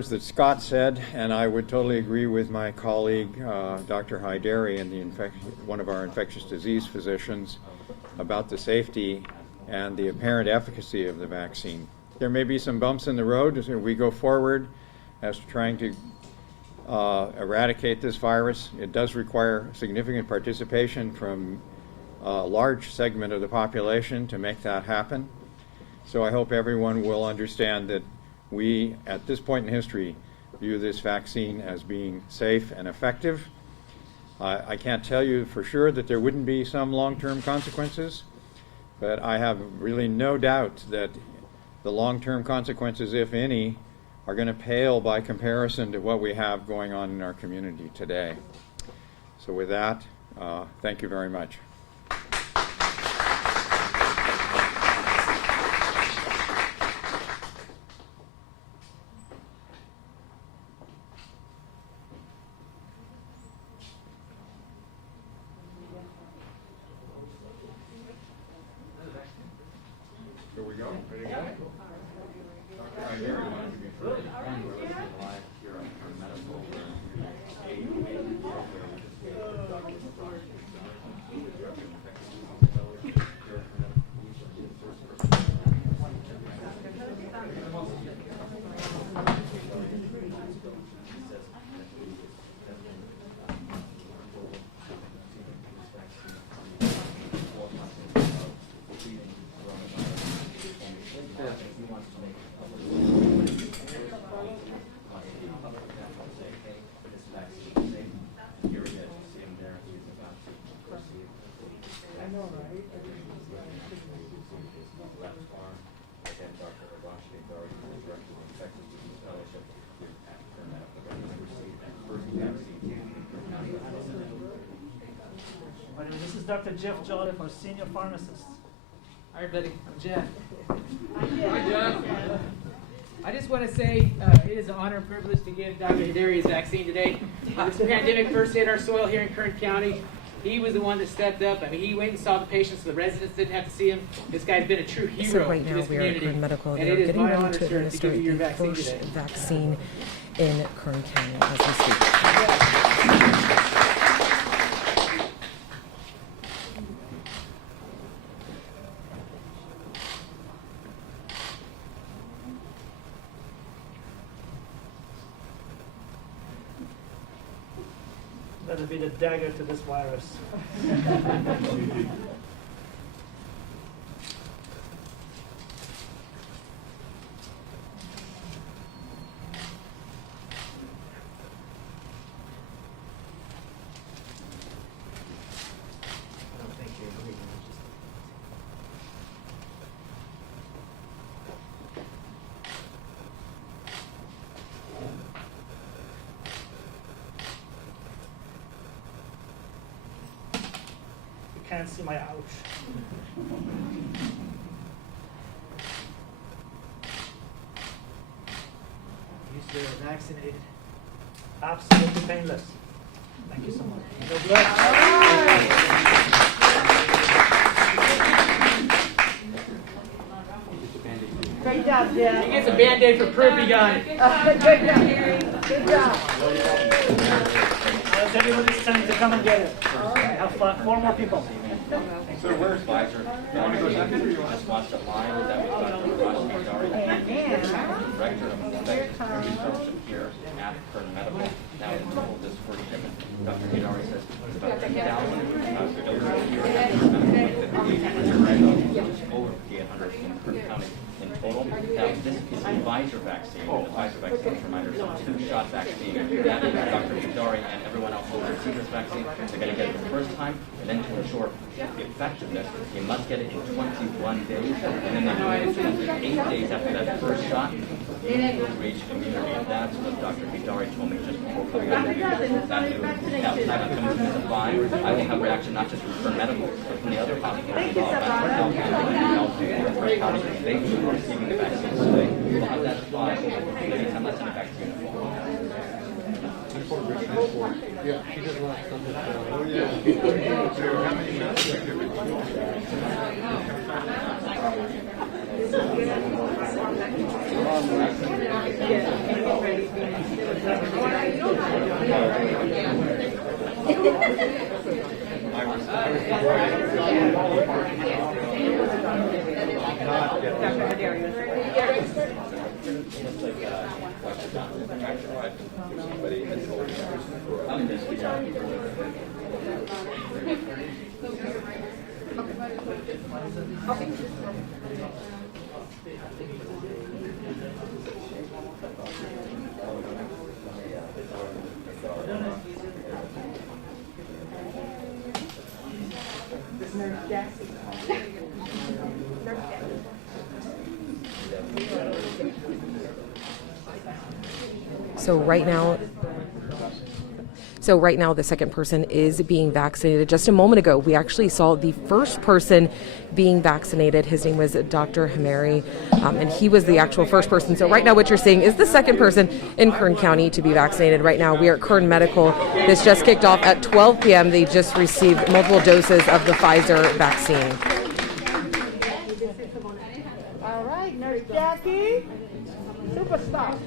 words that Scott said, and I would totally agree with my colleague, Dr. Haidari, and one of our infectious disease physicians, about the safety and the apparent efficacy of the vaccine. There may be some bumps in the road as we go forward as to trying to eradicate this virus. It does require significant participation from a large segment of the population to make that happen. So I hope everyone will understand that we, at this point in history, view this vaccine as being safe and effective. I can't tell you for sure that there wouldn't be some long-term consequences, but I have really no doubt that the long-term consequences, if any, are going to pale by comparison to what we have going on in our community today. So with that, thank you very much. Here we go. Ready to go? Dr. Haidari, why don't you be first? Live here on Kern Medical, This is Dr. Jeff Joliffe, our senior pharmacist. Hi, everybody. I'm Jeff. Hi, Jeff. I just want to say it is an honor and privilege to give Dr. Haidari his vaccine today. This pandemic first hit our soil here in Kern County. He was the one that stepped up. I mean, he went and saw the patients, so the residents didn't have to see him. This guy's been a true hero right now to this we are at community. Kern Medical. And They're it is getting my ready honor, to sir, to administer give you your the vaccine first today. vaccine in Kern County as we speak. That'll be the dagger to this virus. Can't see my ouch. You still are vaccinated. Absolutely painless. Thank you so much. God bless. Great job, Jeff. He gets a Band-Aid for proof he got it. Good job. Good job. Everybody's trying to come and get it. I have 4 more people. So where's Pfizer? You want to go second, or you want to watch the line that was Dr. Rashmi Director of Infectious Disease Fellowship here at Kern Medical. Now, in total, this first shipment, Dr. Haidari says it's about 2,000 doses here at Kern Medical, 5,800 over 5,800 in Kern County in total. Now, this is a Pfizer vaccine. The Pfizer vaccine, as a reminder, is a 2-shot vaccine. That is Dr. Haidari and everyone else who will receive this vaccine, they're going to get it the first time, and then to ensure the effectiveness, you must get it in 21 days, and then they do it in 8 days after that first shot, you will reach immunity. And that's what Dr. Haidari told me just before coming on the video. Now, tonight I'm coming to supply. I will have reaction not just from Kern Medical, but from the other hospitals involved. They too are receiving the vaccine, so they will have that supply anytime that's in a vaccine form. Yeah, she does want something. Oh, yeah. So right now, the second person is being vaccinated. Just a moment ago, we actually saw the first person being vaccinated. His name was Dr. Hamari, and he was the actual first person. So right now, what you're seeing is the second person in Kern County to be vaccinated. Right now, we are at Kern Medical. This just kicked off at 12 p.m. They just received multiple doses of the Pfizer vaccine. All right, Nurse Jackie, superstar.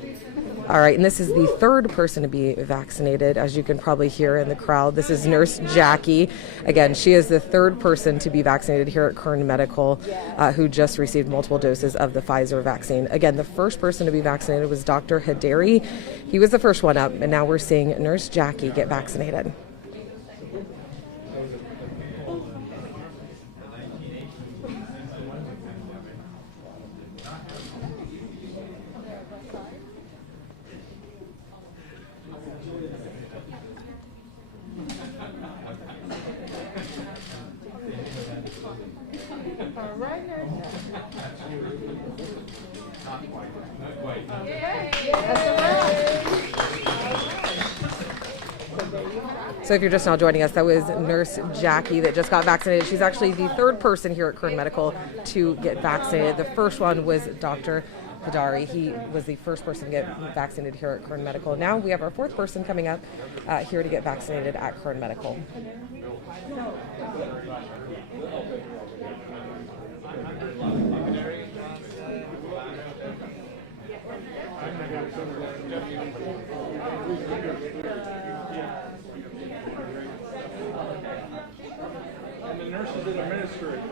All right, and this is the third person to be vaccinated, as you can probably hear in the crowd. This is Nurse Jackie. Again, she is the third person to be vaccinated here at Kern Medical, who just received multiple doses of the Pfizer vaccine. Again, the first person to be vaccinated was Dr. Haderi. He was the first one up, and now we're seeing Nurse Jackie get vaccinated. All right, Nurse. So if you're just now joining us, that was Nurse Jackie that just got vaccinated. She's actually the third person here at Kern Medical to get vaccinated. The first one was Dr. Hadari. He was the first person to get vaccinated here at Kern Medical. Now we have our fourth person coming up here to get vaccinated at Kern Medical. And the nurses and administrators.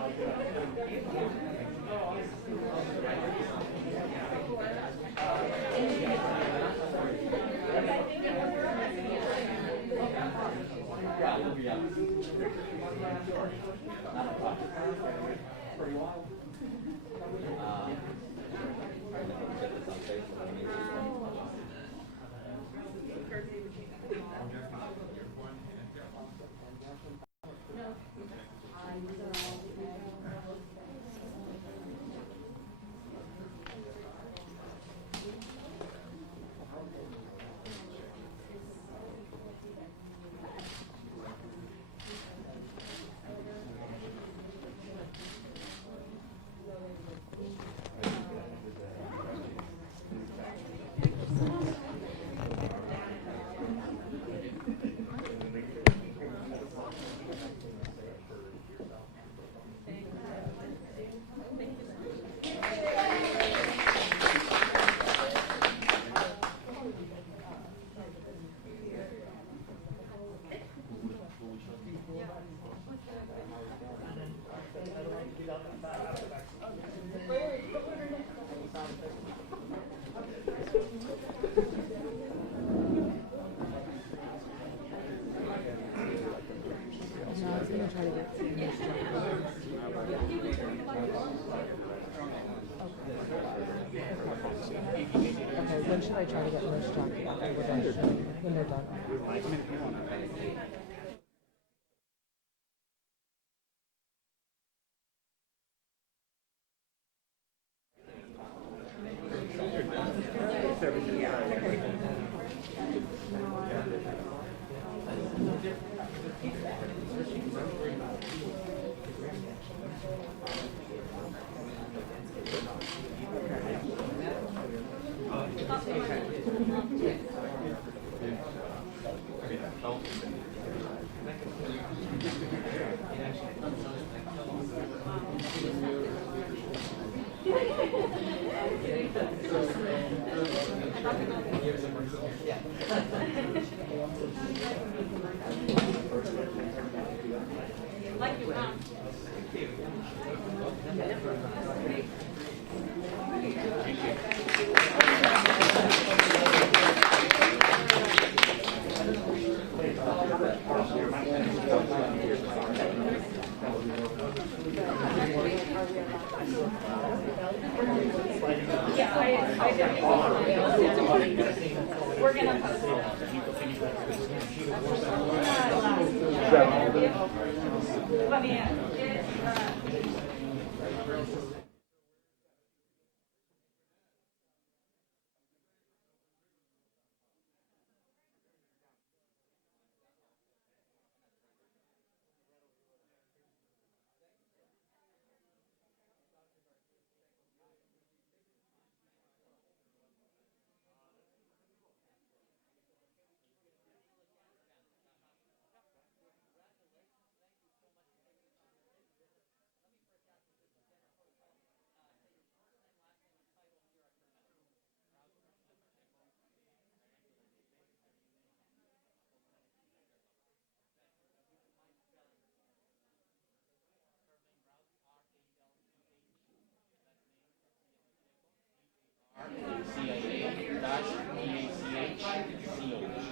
Okay, when should I try to get Nurse Jackie after we're done? When they're done.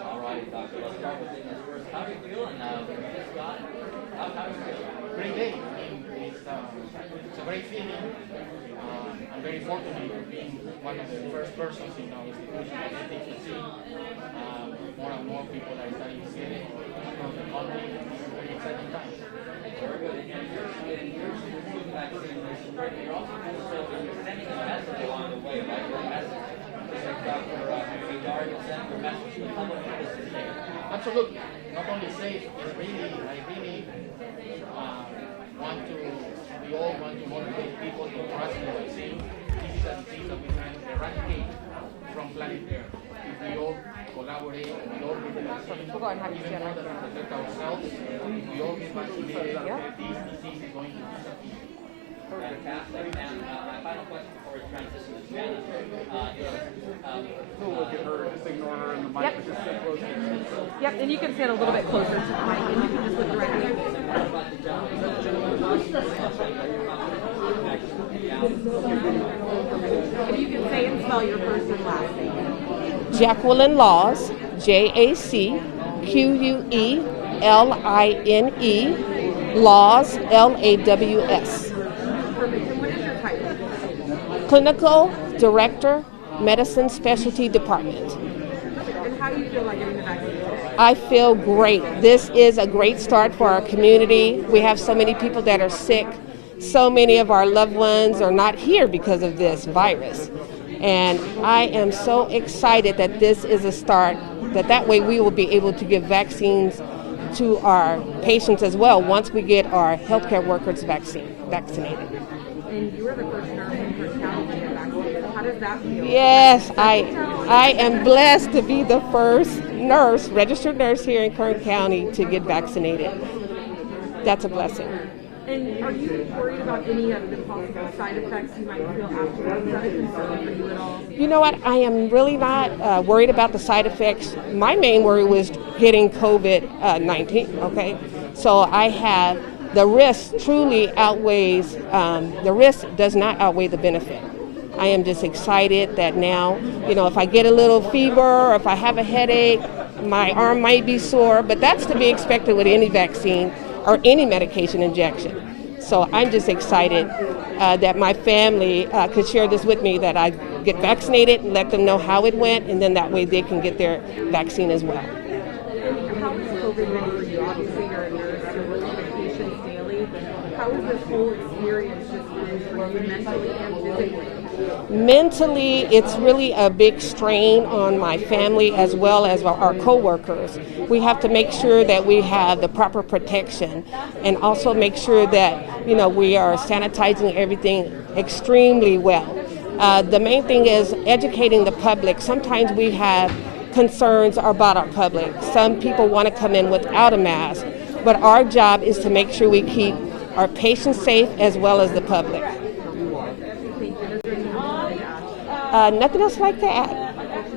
All right, Doctor, let's start with this first. How do you feel? And we just got it. How do you feel? Great day. It's a great feeling. I'm very fortunate being one of the first persons in our institution that they can see. More and more people are starting to get it across the country. It's a very exciting time. Very good. And you're vaccine this, you're also sending a message along the way, right? Your message. Just like Dr. Dari was sending your message to the public that this is safe. Absolutely. Not only safe, it's really, I really want to, we all want to motivate people to trust in the vaccine. This is a disease that we can eradicate from planet Earth. If we all collaborate, we all get the vaccine, even more than to protect ourselves, if we all get vaccinated, this disease is going to disappear. Fantastic. And my final question before we transition to Spanish Don't look at her, just ignore her in the mic, but just sit close to her. Yep, and you can stand a little bit closer to the mic, and you can just look directly. If you can say and spell your first and last name. Jacqueline Laws, Jacqueline, Laws, Laws. Perfect. And what is your title? Clinical Director, Medicine Specialty Department. And how do you feel about getting the vaccine? I feel great. This is a great start for our community. We have so many people that are sick. So many of our loved ones are not here because of this virus. And I am so excited that this is a start, that way we will be able to give vaccines to our patients as well once we get our healthcare workers vaccinated. And you were the first nurse in Kern County to get vaccinated. How does that feel? Yes, I am blessed to be the first nurse, registered nurse here in Kern County to get vaccinated. That's a blessing. And are you worried about any of the possible side effects you might feel afterwards? Is that a concern for you at all? You know what? I am really not worried about the side effects. My main worry was getting COVID-19, okay? So I have, the risk truly outweighs, the risk does not outweigh the benefit. I am just excited that now, if I get a little fever or if I have a headache, my arm might be sore, but that's to be expected with any vaccine or any medication injection. So I'm just excited that my family could share this with me, that I get vaccinated and let them know how it went, and then that way they can get their vaccine as well. How is COVID been for you? Obviously you're a nurse, you're working with patients daily. How has this whole experience just been for you mentally and physically? Mentally, it's really a big strain on my family as well as our coworkers. We have to make sure that we have the proper protection and also make sure that, we are sanitizing everything extremely well. The main thing is educating the public. Sometimes we have concerns about our public. Some people want to come in without a mask, but our job is to make sure we keep our patients safe as well as the public. Thank you. Nothing else like that.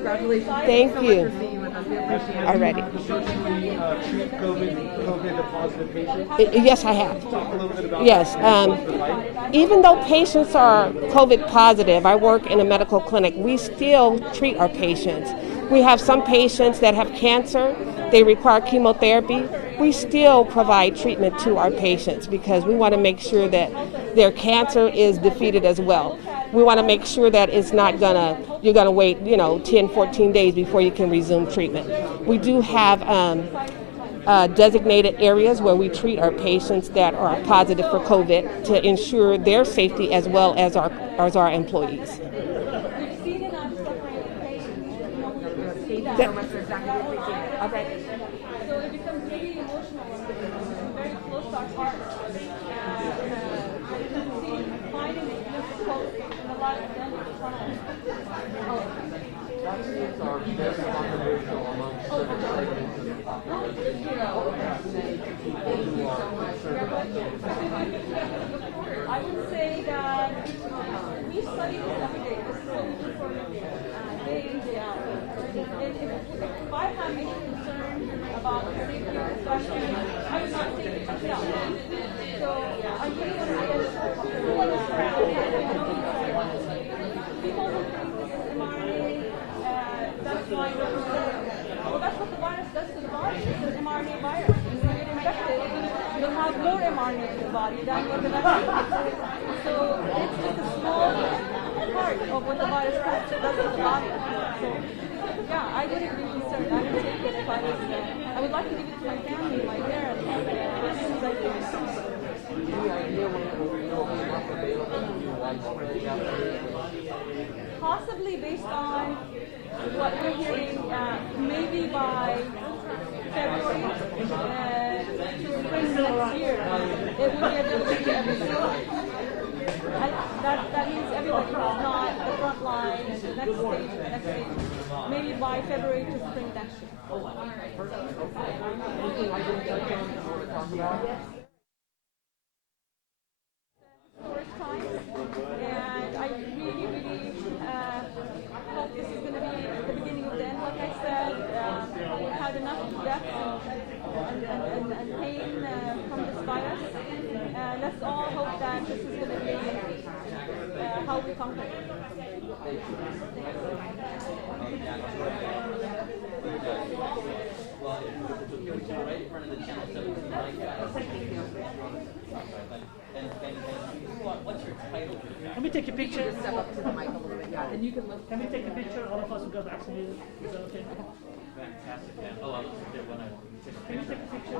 Congratulations. Thank so you. much for speaking with us. We appreciate it. Alrighty. Treat COVID positive patients. Yes, I have. Talk a little bit about Yes. Even though patients are COVID positive, I work in a medical clinic, we still treat our patients. We have some patients that have cancer, they require chemotherapy. We still provide treatment to our patients because we want to make sure that their cancer is defeated as well. We want to make sure that it's not you're gonna wait, 10, 14 days before you can resume treatment. We do have designated areas where we treat our patients that are positive for COVID to ensure their safety as well as our employees. Thank you so much for exactly appreciate it. Okay. So it becomes really emotional when it's very close to our heart. Finding it difficult and a lot of them are vaccines are very controversial among certain segments of the population. I would say that we study this every day. This is what we do for a living, day in, day out. If I have any concern about the safety of this vaccine, I would not take it myself. So I really want to get people who think this is mRNA, that's why we're concerned. Well, that's what the virus does to the body. It's an mRNA virus. When you get infected, you'll have more mRNA in the body than what the vaccine does. So it's just a small part of what the virus does to the body. So yeah, I wouldn't be concerned. I would take it if I was I would like to give it to my family, my parents, as soon as I can. Any idea when it will be available to be widespread? Possibly based on what we're hearing, maybe by February to spring next year, it will be available to everyone. That means everybody who's not the front line, next stage, maybe by February to spring next year. First time, and I really hope this is going to be the beginning of the end. Like I said, we've had enough deaths and pain from this virus. Let's all hope that this is going to be how we conquer it. Can we take a picture? Just step up to the mic a little bit, yeah. And you can look. Can we take a picture, all of us who got vaccinated? Is that okay? Fantastic, man. Oh, I'll get one. Can you take a picture?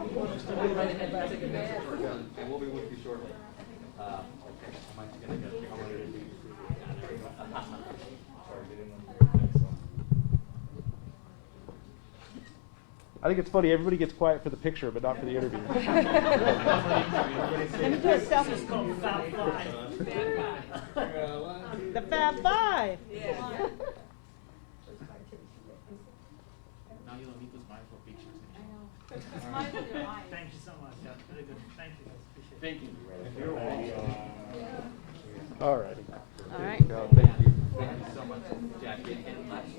And we'll be with you shortly. Okay, I might get a I think it's funny, everybody gets quiet for the picture, but not for the interview. Let me do a selfie. It's called Fab Five. The Fab Five. Now you don't need to smile for pictures. Thank you so much. Yeah, very good. Thank you. Appreciate it. Thank you. All righty. All right. Go. Thank you. Thank you so much, Jackie. And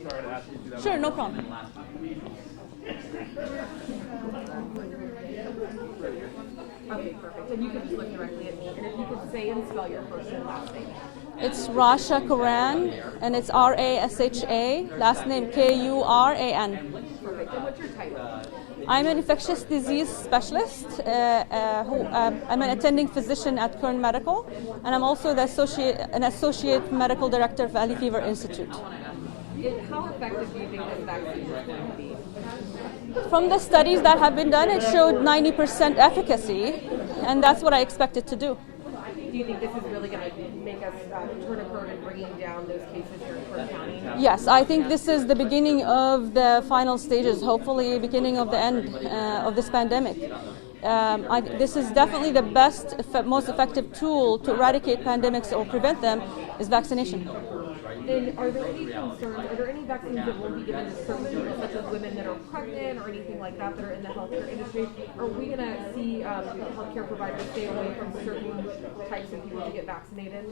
sorry to ask you to do that. Sure, no problem. Okay, perfect. And you can just look directly at me. And if you could say and spell your first and last name. It's Rasha Quran, and it's Rasha, last name Kuran. Perfect. And what's your title? I'm an infectious disease specialist. I'm an attending physician at Kern Medical, and I'm also an associate medical director of Valley Fever Institute. How effective do you think this vaccine is going to be? From the studies that have been done, it showed 90% efficacy, and that's what I expect it to do. Do you think this is really going to make us turn a corner in bringing down those cases here in Kern County? Yes, I think this is the beginning of the final stages, hopefully beginning of the end of this pandemic. This is definitely the best, most effective tool to eradicate pandemics or prevent them is vaccination. And are there any concerns? Are there any vaccines that won't be given to certain groups, such as women that are pregnant or anything like that that are in the healthcare industry, are we going to see healthcare providers stay away from certain types of people to get vaccinated?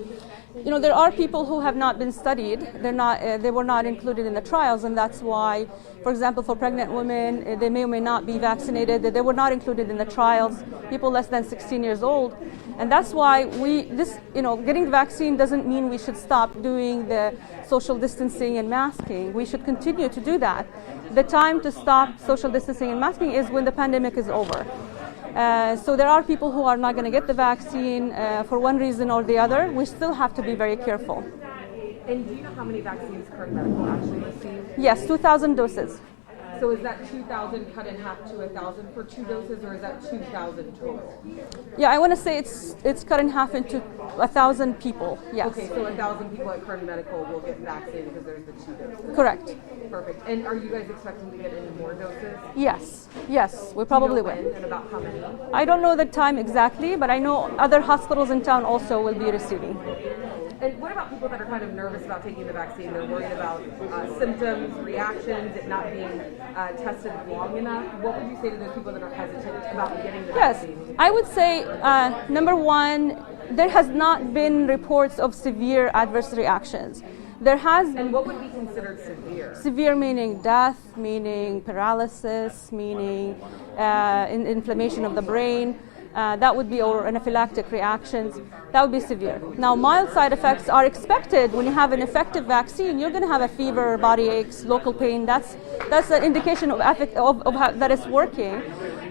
You know, there are people who have not been studied. They were not included in the trials, and that's why, for example, for pregnant women, they may or may not be vaccinated. They were not included in the trials. People less than 16 years old, and that's why getting the vaccine doesn't mean we should stop doing the social distancing and masking. We should continue to do that. The time to stop social distancing and masking is when the pandemic is over. So there are people who are not going to get the vaccine for one reason or the other. We still have to be very careful. And do you know how many vaccines Kern Medical actually received? Yes, 2,000 doses. So is that 2,000 cut in half to 1,000 for 2 doses, or is that 2,000 total? Yeah, I want to say it's cut in half into 1,000 people. Yes. Okay, so 1,000 people at Kern Medical will get vaccinated because there's the 2 doses. Correct. Perfect. And are you guys expecting to get any more doses? Yes, we probably will. When and about how many? I don't know the time exactly, but I know other hospitals in town also will be receiving. And what about people that are kind of nervous about taking the vaccine? They're worried about symptoms, reactions, it not being tested long enough. What would you say to those people that are hesitant about getting the vaccine? Yes, I would say, number one, there has not been reports of severe adverse reactions. And what would be considered severe? Severe meaning death, meaning paralysis, meaning inflammation of the brain. That would be, or anaphylactic reactions. That would be severe. Now, mild side effects are expected when you have an effective vaccine. You're going to have a fever, body aches, local pain. That's an indication of how, that it's working.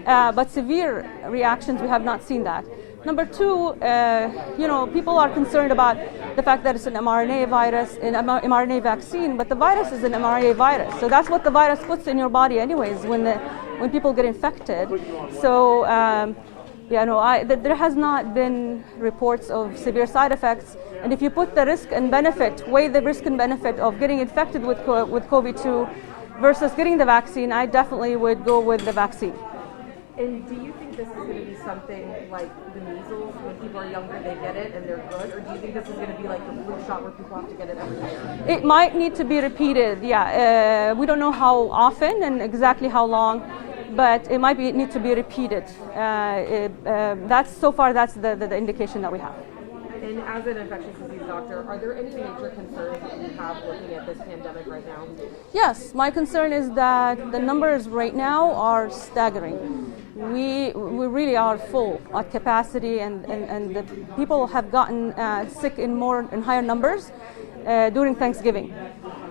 But severe reactions, we have not seen that. Number two, people are concerned about the fact that it's an mRNA virus, an mRNA vaccine, but the virus is an mRNA virus. So that's what the virus puts in your body anyways when people get infected. So, there has not been reports of severe side effects. And if you put the risk and benefit, weigh the risk and benefit of getting infected with COVID-2 versus getting the vaccine, I definitely would go with the vaccine. And do you think this is going to be something like the measles? When people are younger, they get it and they're good? Or do you think this is going to be like the flu shot where people have to get it every year? It might need to be repeated, yeah. We don't know how often and exactly how long, but it might need to be repeated. That's the indication that we have. And as an infectious disease doctor, are there any major concerns that you have looking at this pandemic right now? Yes, my concern is that the numbers right now are staggering. We really are full at capacity, and the people have gotten sick in higher numbers during Thanksgiving.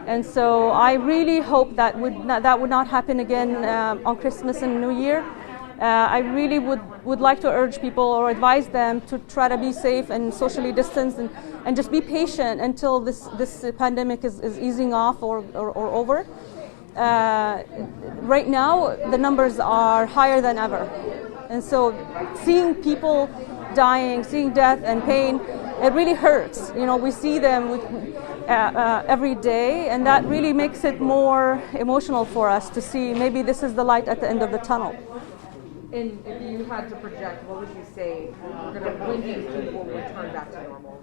And so I really hope that would not happen again on Christmas and New Year. I really would like to urge people or advise them to try to be safe and socially distanced and just be patient until this pandemic is easing off or over. Right now, the numbers are higher than ever. And so seeing people dying, seeing death and pain, it really hurts. We see them every day, and that really makes it more emotional for us to see maybe this is the light at the end of the tunnel. And if you had to project, what would you say, when do you think we'll return back to normal?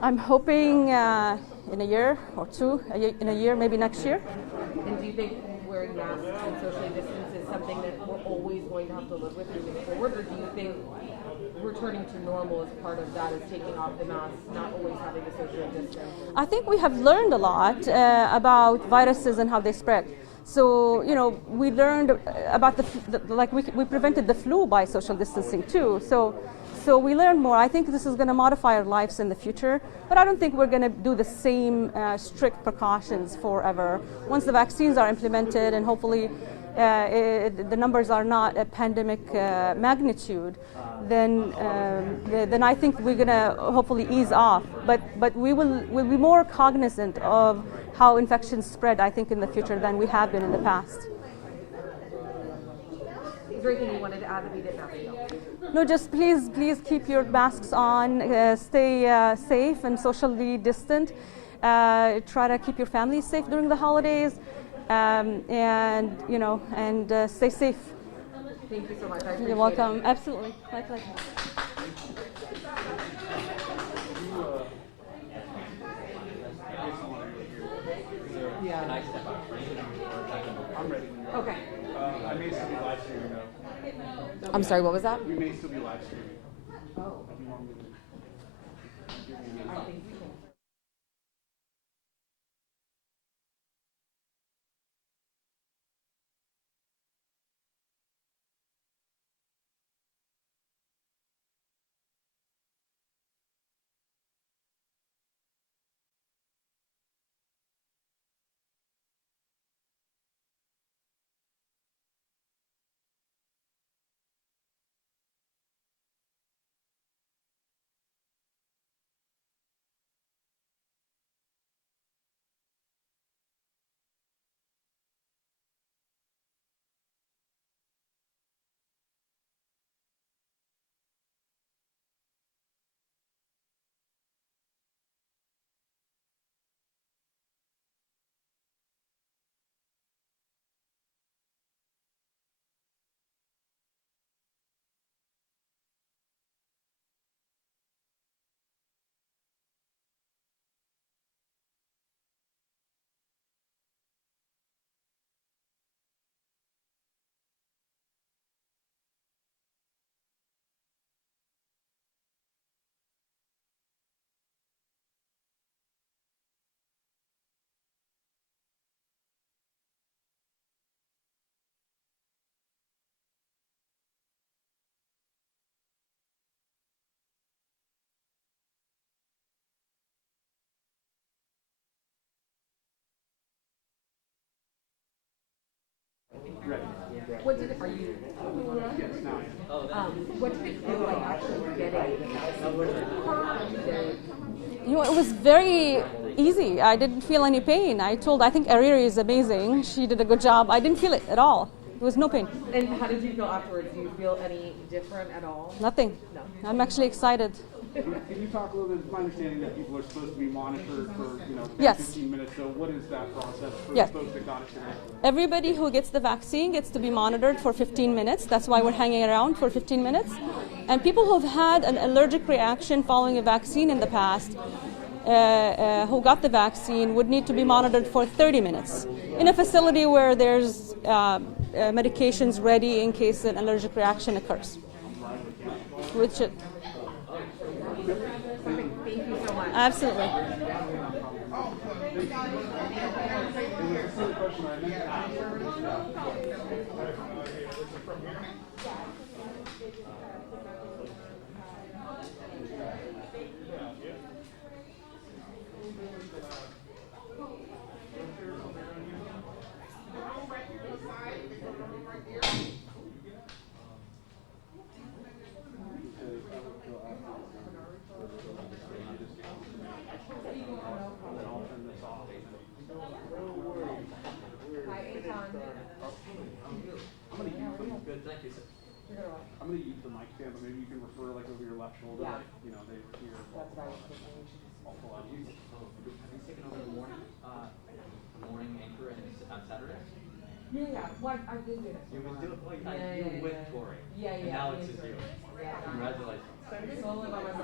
I'm hoping in a year or two, in a year, maybe next year. And do you think wearing masks and socially distance is something that we're always going to have to live with moving forward, or do you think returning to normal as part of that is taking off the mask, not always having the social distance? I think we have learned a lot about viruses and how they spread. So, we learned about we prevented the flu by social distancing too. So we learned more. I think this is going to modify our lives in the future, but I don't think we're going to do the same strict precautions forever. Once the vaccines are implemented and hopefully the numbers are not a pandemic magnitude, then I think we're going to hopefully ease off. But we'll be more cognizant of how infections spread, I think, in the future than we have been in the past. Is there anything you wanted to add that we didn't ask? No, just please keep your masks on, stay safe and socially distant. Try to keep your family safe during the holidays, and stay safe. Thank you so much. I appreciate You're welcome. It. Absolutely. My pleasure. Can I step up? I'm ready when you're Okay. I may still be live streaming though. I'm sorry, what was that? We may still be live streaming. Oh. If you want me to. Ready. What did it, are you? Yes, now I am. What did it feel like actually getting? You know, it was very easy. I didn't feel any pain. I think Ariri is amazing. She did a good job. I didn't feel it at all. There was no pain. And how did you feel afterwards? Do you feel any different at all? Nothing. No. I'm actually excited. Can you talk a little bit? It's my understanding that people are supposed to be monitored for 10, Yes. 15 minutes. So what is that process for Yes. the folks that got it today? Everybody who gets the vaccine gets to be monitored for 15 minutes. That's why we're hanging around for 15 minutes. And people who have had an allergic reaction following a vaccine in the past, who got the vaccine, would need to be monitored for 30 minutes in a facility where there's medications ready in case an allergic reaction occurs. Which it, Thank you so much. absolutely. I'm going to use the mic stand, but maybe you can refer like over your left shoulder, Yeah. like, they were here. That's what I was thinking. I'll pull out. Have you taken over the morning anchor on Saturdays? Yeah. Well, I did do it. You would do it. Well, Yeah, you with Tori. Yeah, And yeah. now it's just you. Yeah. Congratulations. Solely by myself.